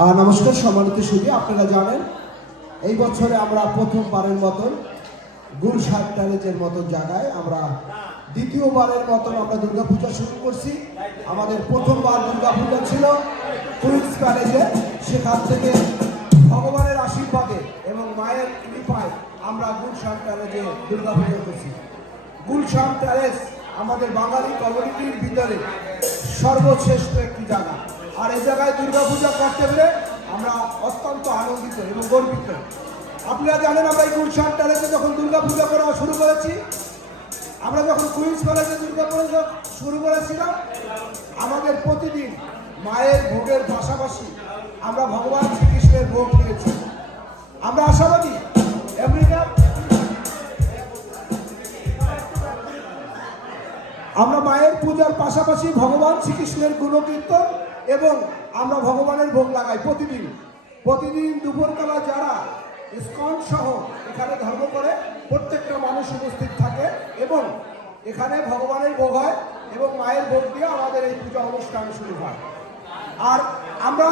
নমস্কার, সম্মানিত সুদী আপনারা জানেন, এই বছরে আমরা প্রথমবারের মতন গুলশান ট্যালেজের মতন জায়গায় আমরা দ্বিতীয়বারের মতন আমরা দুর্গাপূজা শুরু করছি। আমাদের প্রথমবার দুর্গাপূজা ছিল কুইন্স প্যালেজে সেখান থেকে ভগবানের আশীর্বাদে এবং মায়ের কৃপায় আমরা গুলশান প্যালেজে দুর্গাপূজা করছি। গুলশান প্যালেস আমাদের বাঙালি কমিউনিটির ভিতরে সর্বশ্রেষ্ঠ একটি জায়গা। আর এই জায়গায় দুর্গাপূজা করতে পেরে আমরা অত্যন্ত আনন্দিত এবং গর্বিত। আপনারা জানেন আমরা এই গুলশান প্যালেসে যখন দুর্গাপূজা করা শুরু করেছি, আমরা যখন কুইন্স প্যালেসে দুর্গাপূজা শুরু করেছিলাম, আমাদের প্রতিদিন মায়ের ভোগের পাশাপাশি আমরা ভগবান শ্রীকৃষ্ণের ভোগ পেয়েছি আমরা আশাবাদী আমেরিকা আমরা মায়ের পূজার পাশাপাশি ভগবান শ্রীকৃষ্ণের গুণকীর্তন এবং আমরা ভগবানের ভোগ লাগাই প্রতিদিন। প্রতিদিন দুপুরবেলা যারা ইস্কন সহ এখানে ধর্ম করে, প্রত্যেকটা মানুষ উপস্থিত থাকে এবং এখানে ভগবানের ভোগ হয় এবং মায়ের ভোগ দিয়ে আমাদের এই পূজা অনুষ্ঠান শুরু হয়। আর আমরা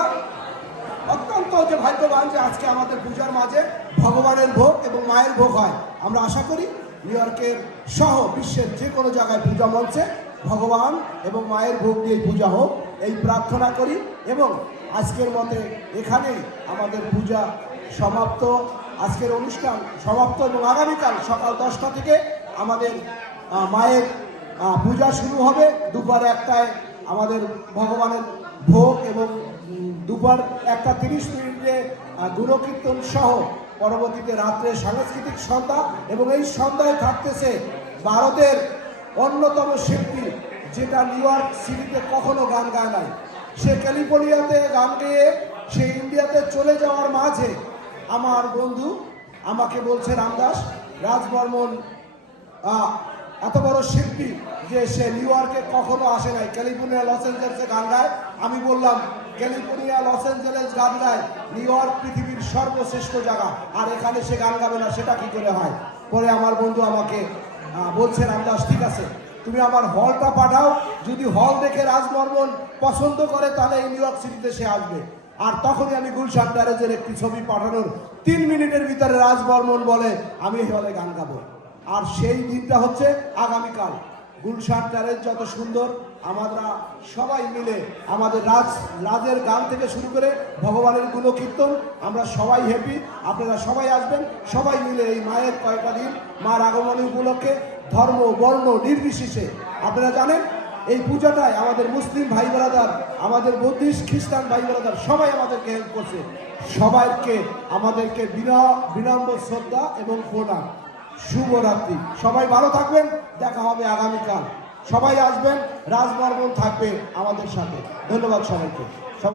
অত্যন্ত যে ভাগ্যবান যে আজকে আমাদের পূজার মাঝে ভগবানের ভোগ এবং মায়ের ভোগ হয়। আমরা আশা করি নিউ ইয়র্কের সহ বিশ্বের যে কোনো জায়গায় পূজা মঞ্চে ভগবান এবং মায়ের ভোগ দিয়ে পূজা হোক। এই প্রার্থনা করি এবং আজকের মতে এখানেই আমাদের পূজা সমাপ্ত। আজকের অনুষ্ঠান সমাপ্ত এবং আগামীকাল সকাল দশটা থেকে আমাদের মায়ের পূজা শুরু হবে। দুপুর একটায় আমাদের ভগবানের ভোগ এবং দুপুর একটা তিরিশ মিনিটে গুণকীর্তন সহ পরবর্তীতে রাত্রে সাংস্কৃতিক সন্ধ্যা এবং এই সন্ধ্যায় থাকতেছে ভারতের অন্যতম শিল্পী যেটা নিউ ইয়র্ক সিটিতে কখনো গান গায় নাই। সে ক্যালিফোর্নিয়াতে গান গেয়ে, সে ইন্ডিয়াতে চলে যাওয়ার মাঝে আমার বন্ধু আমাকে বলছে, রামদাস, রাজবর্মন এত বড় শিল্পী যে সে নিউ ইয়র্কে কখনো আসে নাই। ক্যালিফোর্নিয়া, লস অ্যাঞ্জেলেসে গান গায়। আমি বললাম, ক্যালিফোর্নিয়া, লস অ্যাঞ্জেলেস গান গায়। নিউ ইয়র্ক পৃথিবীর সর্বশ্রেষ্ঠ জায়গা। আর এখানে সে গান গাবে না, সেটা কি করে হয়? পরে আমার বন্ধু আমাকে বলছে, রামদাস, ঠিক আছে। তুমি আমার হলটা পাঠাও। যদি হল দেখে রাজমর্মন পছন্দ করে, তাহলে এই নিউ ইয়র্ক সিটিতে সে আসবে। আর তখনই আমি গুলশান ট্যারেজের একটি ছবি পাঠানোর তিন মিনিটের ভিতরে রাজবর্মন বলে, আমি হলে গান গাবো। আর সেই দিনটা হচ্ছে আগামীকাল। গুলশান ব্যারেজ যত সুন্দর আমরা সবাই মিলে আমাদের রাজ, রাজের গান থেকে শুরু করে ভগবানের গুণকীর্তন, আমরা সবাই হ্যাপি আপনারা সবাই আসবেন, সবাই মিলে এই মায়ের কয়েকটা দিন, মার আগমনী উপলক্ষে ধর্ম, বর্ণ নির্বিশেষে। আপনারা জানেন, এই পূজাটায় আমাদের মুসলিম ভাই ব্রাদার, আমাদের বৌদ্ধিস্ট খ্রিস্টান ভাই ব্রাদার সবাই আমাদেরকে হেল্প করছে। সবাইকে, আমাদেরকে বিনা বিনম্র শ্রদ্ধা এবং প্রণাম। শুভরাত্রি। সবাই ভালো থাকবেন। দেখা হবে আগামীকাল। সবাই আসবেন রাজমার্গন থাকবে আমাদের সাথে। ধন্যবাদ সবাইকে। সব-